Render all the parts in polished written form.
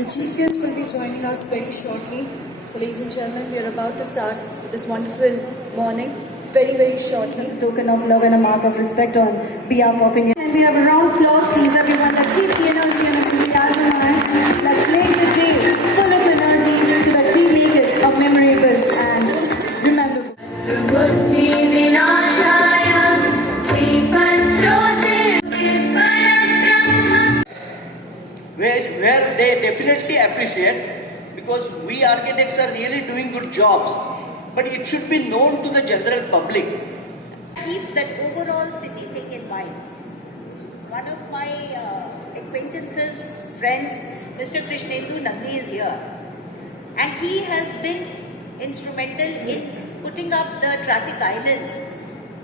The chief guest will be joining us very shortly. So ladies and gentlemen, we are about to start with this wonderful morning. Very, very shortly. As a token of love and a mark of respect on behalf of India. And we have a round of applause, please, everyone. Let's keep the energy and enthusiasm on. Let's make the day full of energy so that we make it a memorable and rememberable. Where they definitely appreciate, because we architects are really doing good jobs, but it should be known to the general public. Keep that overall city thing in mind. One of my acquaintances, friends, Mr. Krishnendu Nandi is here, and he has been instrumental in putting up the traffic islands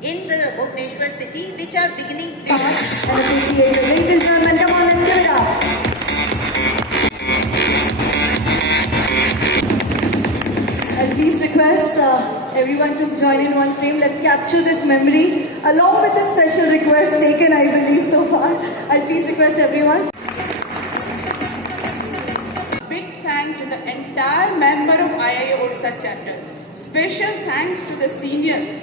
in the Bhubaneswar city, which are beginning to... Ladies and gentlemen, come on, let's give it up. I please request everyone to join in one frame. Let's capture this memory along with the special request taken, I believe, so far. I please request everyone. Big thanks to the entire member of IIA Odisha chapter. Special thanks to the seniors.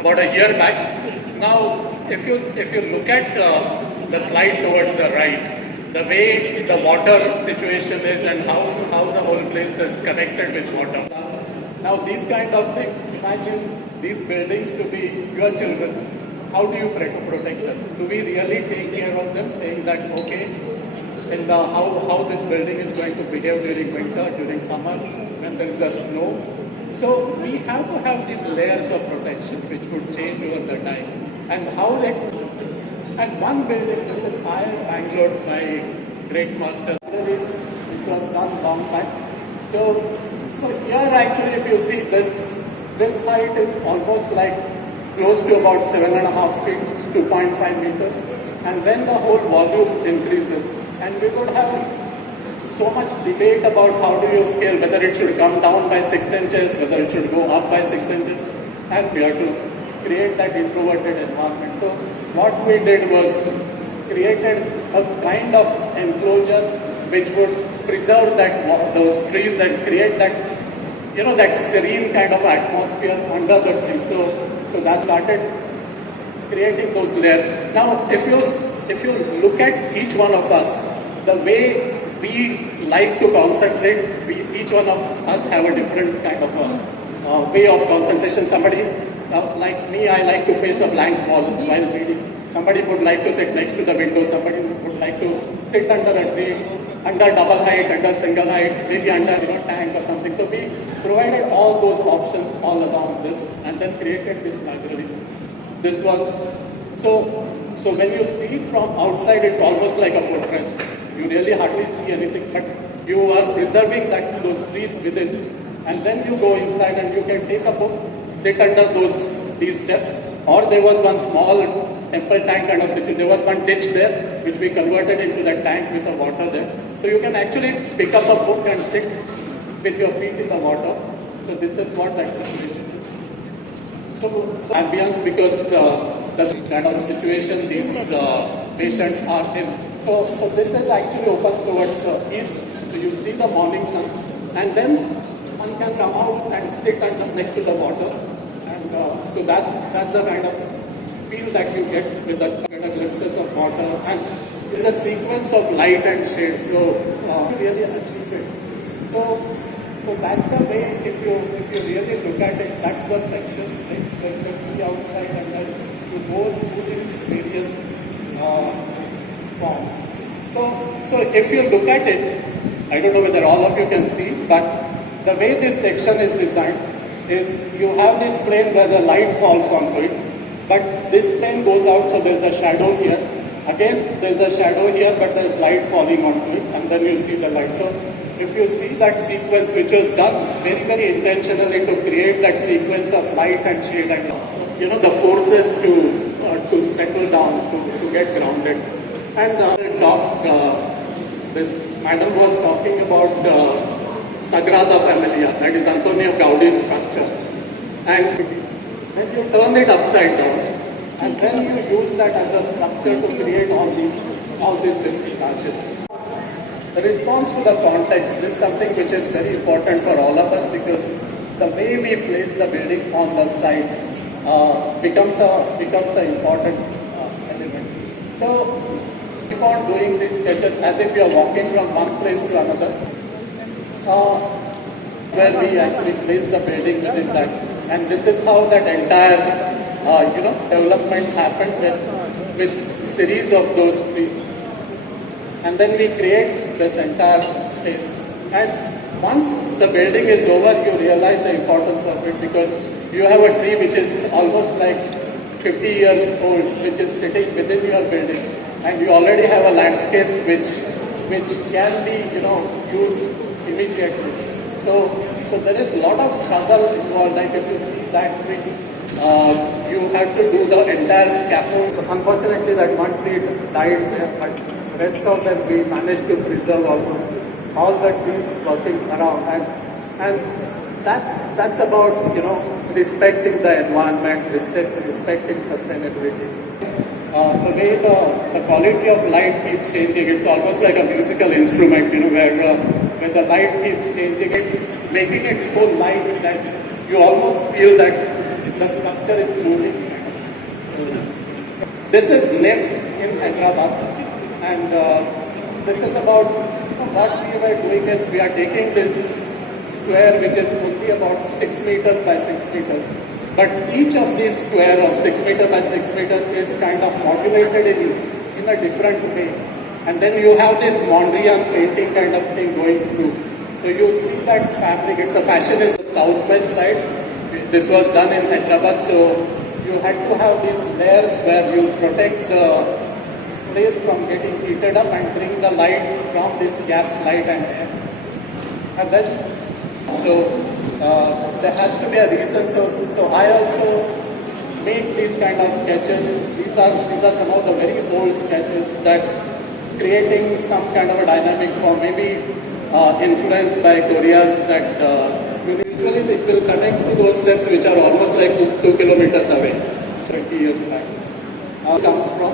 About a year back. Now, if you look at the slide towards the right, the way the water situation is and how the whole place is connected with water. Now, these kind of things, imagine these buildings to be your children. How do you protect them? Do we really take care of them, saying that, okay, and how this building is going to behave during winter, during summer, when there is a snow? So we have to have these layers of protection which would change over the time. And how that, and one building, this is IIM Bangalore by great master, which was done long back. So here actually if you see this height is almost like close to about 7.5 feet, 2.5 meters. And then the whole volume increases. And we would have so much debate about how do you scale, whether it should come down by 6 inches, whether it should go up by 6 inches, and we have to create that introverted environment. So what we did was created a kind of enclosure which would preserve those trees and create that, that serene kind of atmosphere under the trees. So that started creating those layers. Now, if you look at each one of us, the way we like to concentrate, each one of us have a different kind of a way of concentration. Somebody, like me, I like to face a blank wall while reading. Somebody would like to sit next to the window. Somebody would like to sit under a tree, under double height, under single height, maybe under tank or something. So we provided all those options all along this, and then created this library. This was so when you see it from outside, it's almost like a fortress. You really hardly see anything, but you are preserving those trees within. And then you go inside and you can take a book, sit under these steps. Or there was one small temple tank kind of situation. There was one ditch there, which we converted into that tank with the water there. So you can actually pick up a book and sit with your feet in the water. So this is what that situation is. So ambience, because the kind of situation these patients are in. So this is actually opens towards the east. So you see the morning sun, and then one can come out and sit next to the water. And so that's the kind of feel that you get with the kind of glimpses of water. And it's a sequence of light and shade. So you really achieve it. So that's the way, if you really look at it, that's the section. It's the key outside, and then you go through these various forms. So if you look at it, I don't know whether all of you can see, but the way this section is designed is you have this plane where the light falls onto it, but this plane goes out, so there's a shadow here. Again, there's a shadow here, but there's light falling onto it, and then you see the light. So if you see that sequence, which was done very, very intentionally to create that sequence of light and shade and the forces to settle down, to get grounded. And this madam was talking about Sagrada Familia, that is Antonio Gaudi's structure. And when you turn it upside down, and then you use that as a structure to create all these different arches. The response to the context is something which is very important for all of us, because the way we place the building on the site becomes an important element. So keep on doing these sketches as if you are walking from one place to another, where we actually place the building within that. And this is how that entire development happened with series of those trees. And then we create this entire space. And once the building is over, you realize the importance of it, because you have a tree which is almost like 50 years old, which is sitting within your building, and you already have a landscape which can be used immediately. So there is a lot of struggle involved. Like if you see that tree, you have to do the entire scaffold. Unfortunately, that one tree died there, but rest of them we managed to preserve almost all the trees working around, and that's about respecting the environment, respecting sustainability. The way the quality of light keeps changing, it's almost like a musical instrument, where when the light keeps changing, making it so light that you almost feel that the structure is moving. This is Lift in Hyderabad, and this is about what we were doing is we are taking this square which is only about 6 meters by 6 meters. But each of these square of 6 meter by 6 meter is kind of modulated in a different way. And then you have this Mondrian painting kind of thing going through. So you see that fabric, it's a fashion in the southwest side. This was done in Hyderabad, so you had to have these layers where you protect the place from getting heated up and bring the light from these gaps, light and air. And then, there has to be a reason. So I also make these kind of sketches. These are some of the very old sketches that creating some kind of a dynamic form, maybe influenced by Korea's that usually it will connect to those steps which are almost like 2 kilometers away, 20 years back. Comes from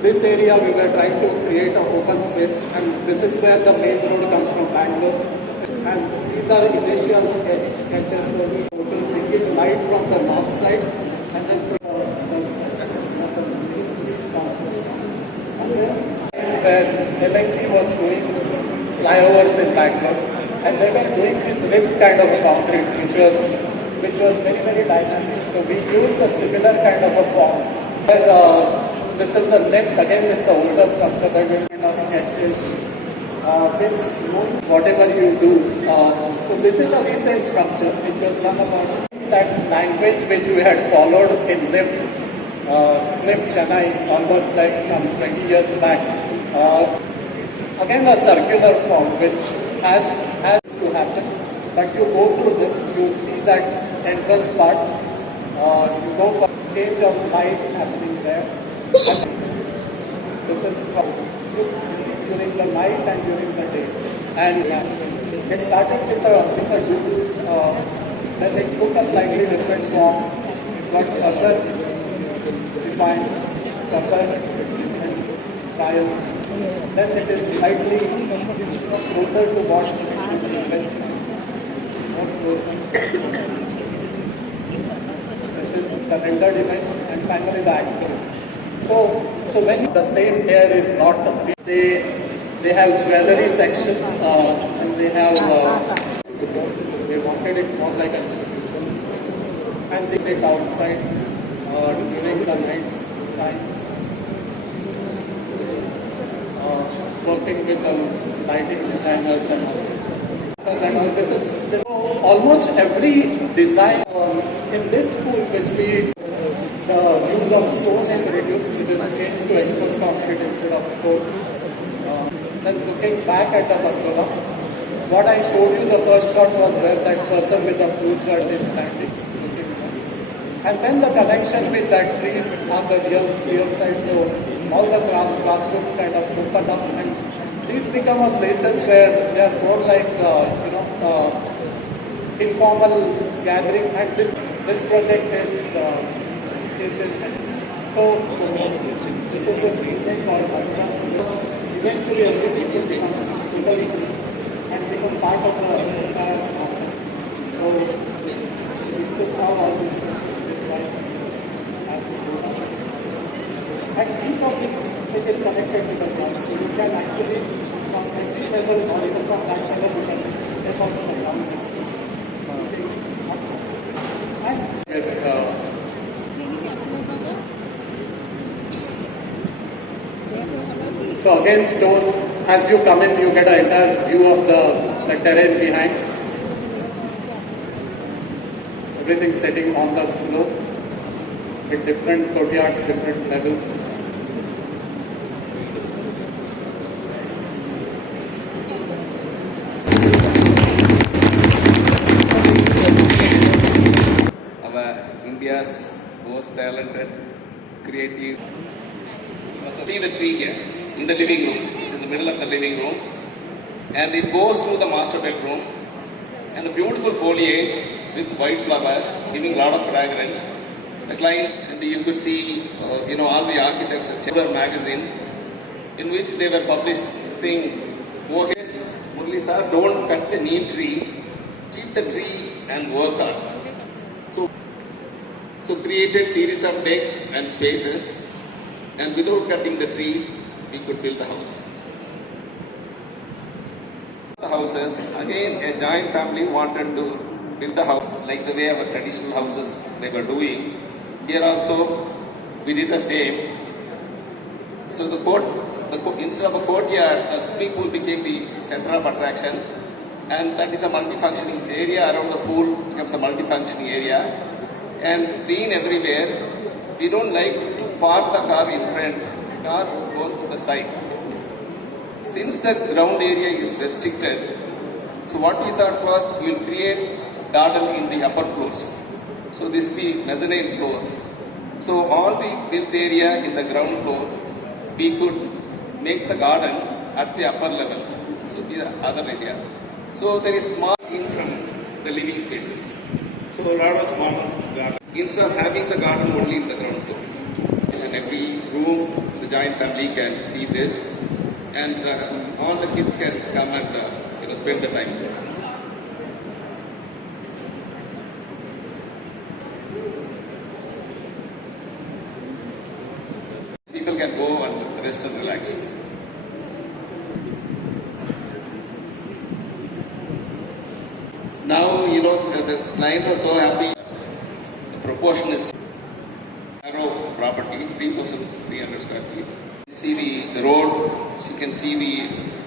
this area. We were trying to create an open space, and this is where the main road comes from Bangalore. And these are initial sketches, so we will bring in light from the north side and then where L&T was doing flyovers in Bangalore, and they were doing this ribbed kind of concrete which was very, very dynamic. So we used a similar kind of a form. This is a lift, again it's an older structure, but kind of sketches which whatever you do. So this is a recent structure which was done about that language which we had followed in Lift Chennai almost like some 20 years back. Again a circular form which has to happen, but you go through this, you see that entrance part, you go for change of light happening there. This is you see during the night and during the day. And it started with a loop, then it took a slightly different form. It got further defined, further trials. Then it is slightly closer to what we mentioned. More closer. This is the rendered image, and finally the actual. So when the same here is not they have jewelry section and they have they wanted it more like an institution space, and they sit outside during the night time working with the lighting designers and all. This is almost every design in this school which we the use of stone is reduced, it is changed to exposed concrete instead of stone. Then looking back at the pergola, what I showed you the first shot was where that person with the blue shirt is standing. And then the connection with that trees on the real side, so all the classrooms kind of open up, and these become a places where they are more like informal gathering. And this project is in So, this is the reason for eventually everything will become totally and become part of the entire mountain. So, this is how all this is required as we go on. And each of these is connected to the ground. So, you can actually, from every level or even from that level, you can step out of the ground. So again, stone, as you come in, you get an entire view of the terrain behind. Everything sitting on the slope with different courtyards, different levels. Our India's most talented, creative. See the tree here in the living room. It's in the middle of the living room, and it goes through the master bedroom. And the beautiful foliage with white flowers, giving a lot of fragrance. The clients, and you could see, all the architects at Chamber magazine, in which they were published saying, "Okay, Murli sir, don't cut the neem tree, keep the tree and work hard." So created series of decks and spaces, and without cutting the tree, we could build the house. The houses, again, a giant family wanted to build a house like the way our traditional houses they were doing. Here also, we did the same. So instead of a courtyard, a swimming pool became the center of attraction, and that is a multifunctioning area around the pool becomes a multifunctioning area, and green everywhere. We don't like to park the car in front. Car goes to the side. Since the ground area is restricted, so what we thought was we will create garden in the upper floors. So this is the mezzanine floor. So all the built area in the ground floor, we could make the garden at the upper level. So the other area. So there is small seen from the living spaces. So a lot of small garden. Instead of having the garden only in the ground floor. In every room, the giant family can see this, and all the kids can come and spend the time. People can go and rest and relax. Now, the clients are so happy. The proportion is narrow property, 3,300 square feet. See the road, she can see the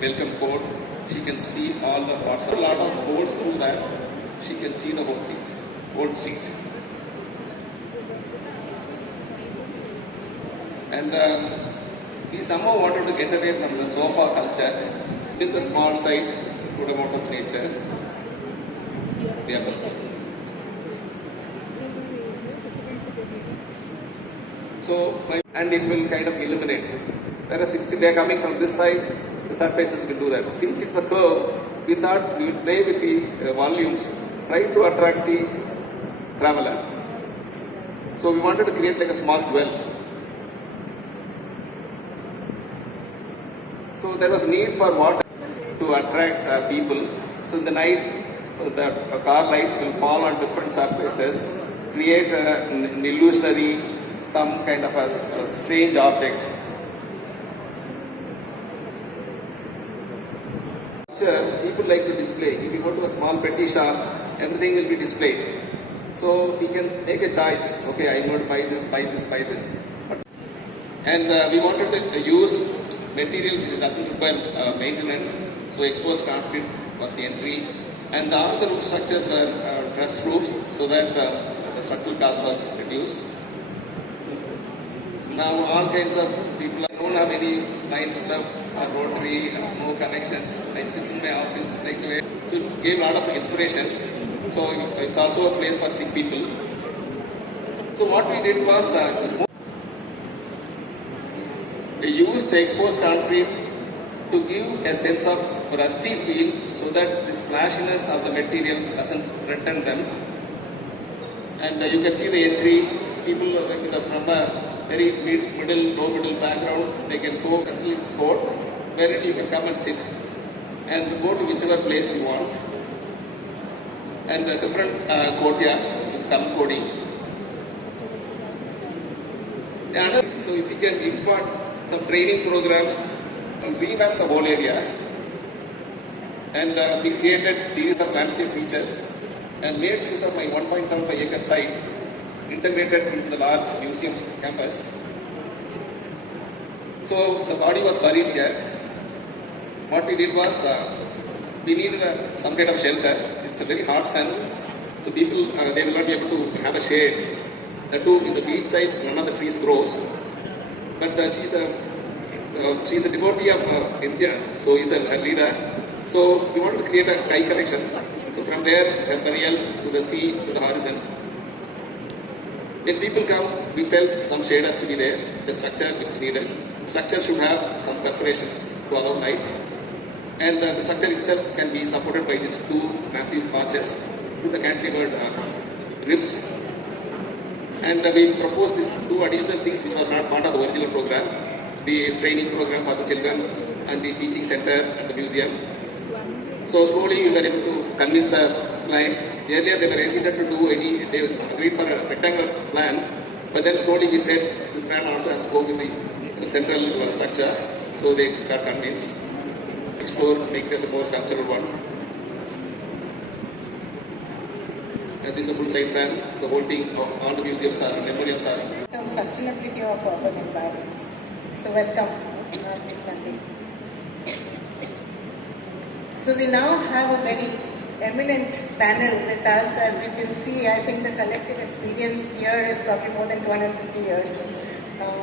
welcome court, she can see all the lots of boards through that, she can see the whole street. And we somehow wanted to get away from the sofa culture with the small side, good amount of nature. We are so, and it will kind of illuminate. Whereas if they are coming from this side, the surfaces will do that. Since it's a curve, we thought we would play with the volumes, try to attract the traveler. So we wanted to create like a small jewel. So there was need for water to attract people. So in the night, the car lights will fall on different surfaces, create an illusionary, some kind of a strange object. People like to display. If you go to a small petty shop, everything will be displayed. So we can make a choice. Okay, I want to buy this, buy this, buy this. And we wanted to use material which doesn't require maintenance. So exposed concrete was the entry. And all the roof structures were truss roofs so that the structural cost was reduced. Now all kinds of people don't have any lines in the rotary, no connections. I sit in my office like the way. So it gave a lot of inspiration. So it's also a place for sick people. So what we did was we used exposed concrete to give a sense of rusty feel so that the splashiness of the material doesn't threaten them. And you can see the entry, people from very low middle background, they can go central court, wherein you can come and sit and go to whichever place you want. And different courtyards with color coding. So if you can impart some training programs and revamp the whole area, and we created series of landscape features and made use of my 1.75 acre site integrated into the large museum campus. So the body was buried here. What we did was we needed some kind of shelter. It's a very hot sun, so people they will not be able to have a shade. The two in the beach side, none of the trees grows. But she's a devotee of India, so he's her leader. So we wanted to create a sky collection. So from there, her burial to the sea, to the horizon. When people come, we felt some shade has to be there, the structure which is needed. The structure should have some perforations to allow light. And the structure itself can be supported by these two massive arches with the cantilevered ribs. And we proposed these two additional things which was not part of the original program. The training program for the children and the teaching center and the museum. So slowly we were able to convince the client. Earlier they were hesitant to do they agreed for a rectangular plan. But then slowly we said this plan also has to go with the central structure. So they got convinced. Explore, make it as a more structural one. And this is a full site plan. The whole thing, all the museums are, memorials are. Sustainability of urban environments. So welcome, Nandi. So we now have a very eminent panel with us. As you can see, I think the collective experience here is probably more than 250 years.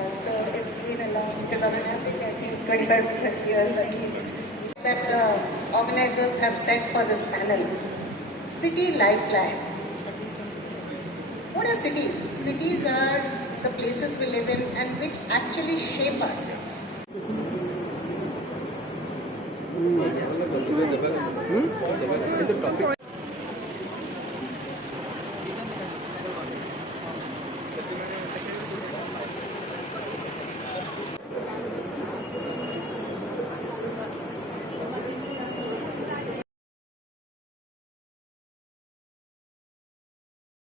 So it's been a long, because on an average I think 25 to 30 years at least, that the organizers have set for this panel. City Lifeline. What are cities? Cities are the places we live in and which actually shape us.